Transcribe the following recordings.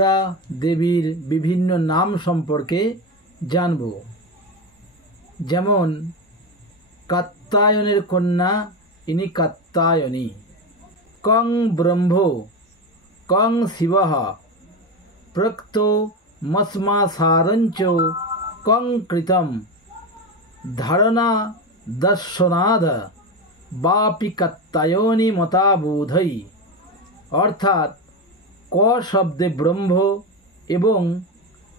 আমরা দেবীর বিভিন্ন নাম সম্পর্কে জানব। যেমন কাত্যায়নের কন্যা, ইনি কাত্যায়নী। কং ব্রহ্ম কং শিবঃ প্রক্তো মস্মাসারঞ্চ কং কৃতম ধারণা দর্শনাদ বাপি কাত্যায়নী মতাবোধৈ। অর্থাৎ ক শব্দে ব্রহ্ম এবং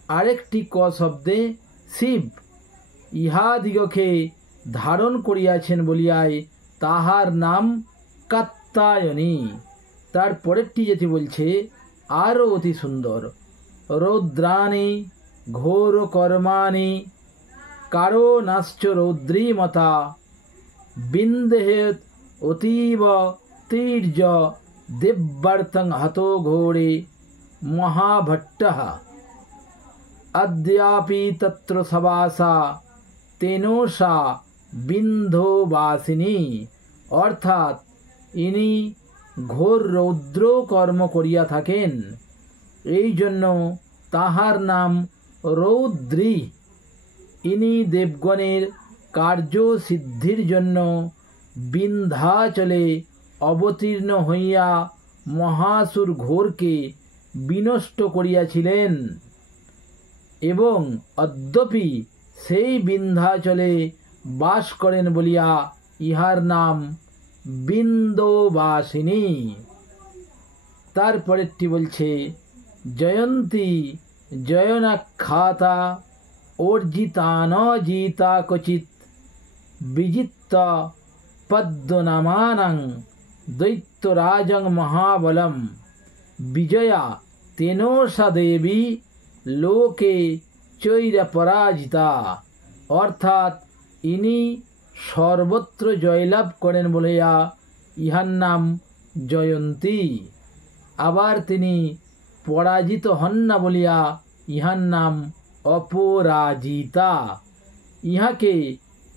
আরেকটি ক শব্দে শিব ইহাদিগকে ধারণ করিয়াছেন বলিয়ায় তাহার নাম কাত্যায়নী। তার পরেরটি যেটি বলছে আরও অতি সুন্দর। রৌদ্রাণী ঘোর কর্মাণি কারো নাশ্চ রৌদ্রীমতা বিন্দেহেত অতীব তীর্য দিব্যার্থং হতো ঘোরে মহাভট্টঃ অদ্যাপি তত্র সবাসা তেনোষা বিন্ধবাসিনী। অর্থাৎ ইনি ঘোর রৌদ্র কর্ম করিয়া থাকেন, এই জন্য তাহার নাম রৌদ্রী। ইনি দেবগণের কার্য সিদ্ধির জন্য বিন্ধ্যাচলে অবতীর্ণ হইয়া মহাসুর ঘোরকে বিনষ্ট করিয়াছিলেন এবং অদ্যপি সেই বিন্ধ্যাচলে বাস করেন বলিয়া ইহার নাম বিন্দবাসিনী। তারপরেরটি বলছে জয়ন্তী জয়নাখ্যাতা অর্জিতানজিতা কচিত বিজিত্য পদ্মনামানং দৈত্যরাজং মহাবলম বিজয়া তেনোষা দেবী লোকে চৈরপরাজিতা। অর্থাৎ ইনি সর্বত্র জয়লাভ করেন বলিয়া ইহার নাম জয়ন্তী। আবার তিনি পরাজিত হন না বলিয়া ইহার নাম অপরাজিতা। ইহাকে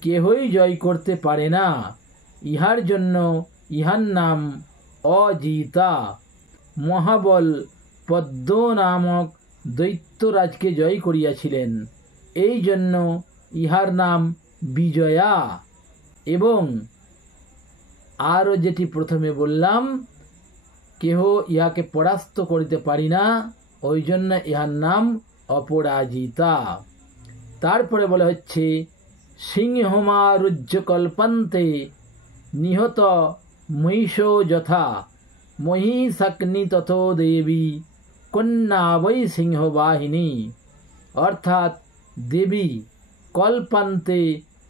কেহই জয় করতে পারে না, ইহার জন্য ইহার নাম অজিতা। মহাবল পদ্ম নামক দৈত্যরাজকে জয় করিয়াছিলেন, এই জন্য ইহার নাম বিজয়া। এবং আরও যেটি প্রথমে বললাম, কেহ ইহাকে পরাস্ত করিতে পারি না, ওই জন্য ইহার নাম অপরাজিতা। তারপরে বলা হচ্ছে সিংহমারুজ্য কল্পান্তে নিহত মহিষো যথা মহিষাগ্নি তথো দেবী কন্যা বৈ সিংহবাহিনী। অর্থাৎ দেবী কল্পান্তে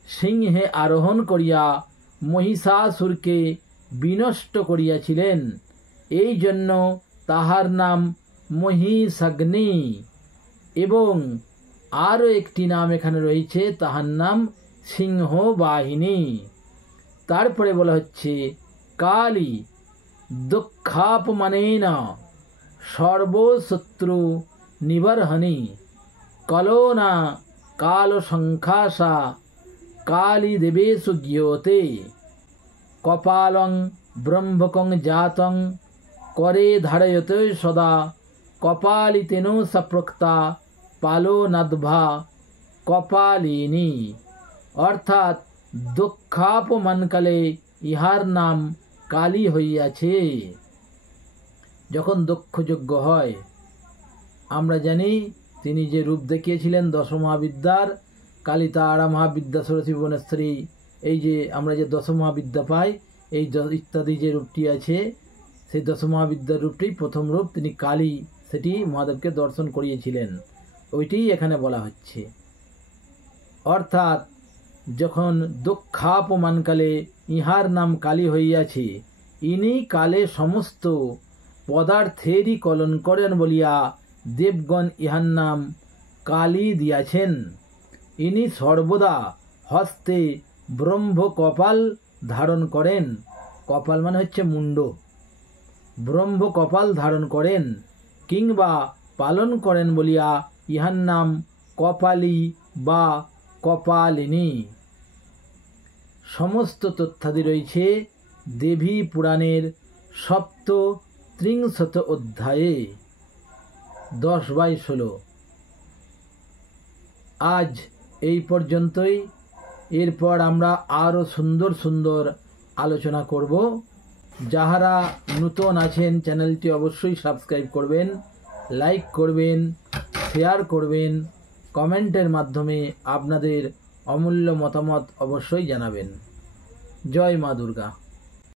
সিংহে আরোহণ করিয়া মহিষাসুরকে বিনষ্ট করিয়াছিলেন, এই জন্য তাহার নাম মহিষাগ্নি। এবং আরও একটি নাম এখানে রয়েছে, তাহার নাম সিংহবাহিনী। তারপরে বলা হচ্ছে কালী দুঃখাপমানেন সর্বশত্রু নিবর্হণী কলোনা কাল সংখ্যাসা কালী দেবেশু জ্ঞেয়তে কপালং ব্রহ্মকং জাতং করে ধারয়তে সদা কপালিতেন সপ্রক্তা পালো নাদ্ভা কপালিনী। অর্থাৎ দুঃখাপমানকালে ইহার নাম কালী হইয়াছে। যখন দক্ষযজ্ঞ হয়, আমরা জানি তিনি যে রূপ দেখিয়েছিলেন দশমহাবিদ্যার, কালী তারা মহাবিদ্যা সরস্বতী ভুবনেশ্বরী, এই যে আমরা যে দশমহাবিদ্যা পাই, এই ইত্যাদি যে রূপটি আছে, সেই দশমহাবিদ্যার রূপটি প্রথম রূপ, তিনি কালী, সেটি মহাদেবকে দর্শন করিয়েছিলেন, ওইটি এখানে বলা হচ্ছে। অর্থাৎ যখন দুঃখাপমানকালে ইহার নাম কালী হইয়াছে, ইনি কালে সমস্ত পদার্থেরই কলন করেন বলিয়া দেবগণ ইহার নাম কালী দিয়াছেন। ইনি সর্বদা হস্তে ব্রহ্ম কপাল ধারণ করেন, কপাল মানে হচ্ছে মুন্ড, ব্রহ্ম কপাল ধারণ করেন কিংবা পালন করেন বলিয়া ইহার নাম কপালী বা কপালিনী। সমস্ত তথ্যাদি রয়েছে দেবী পুরাণের ৭৩ অধ্যায়ে। 10/16। আজ এই পর্যন্তই। এরপর আমরা আরও সুন্দর সুন্দর আলোচনা করব। যাহারা নতুন আছেন চ্যানেলটি অবশ্যই সাবস্ক্রাইব করবেন, লাইক করবেন, শেয়ার করবেন, কমেন্টের মাধ্যমে আপনাদের অমূল্য মতামত অবশ্যই জানাবেন। জয় মা দুর্গা।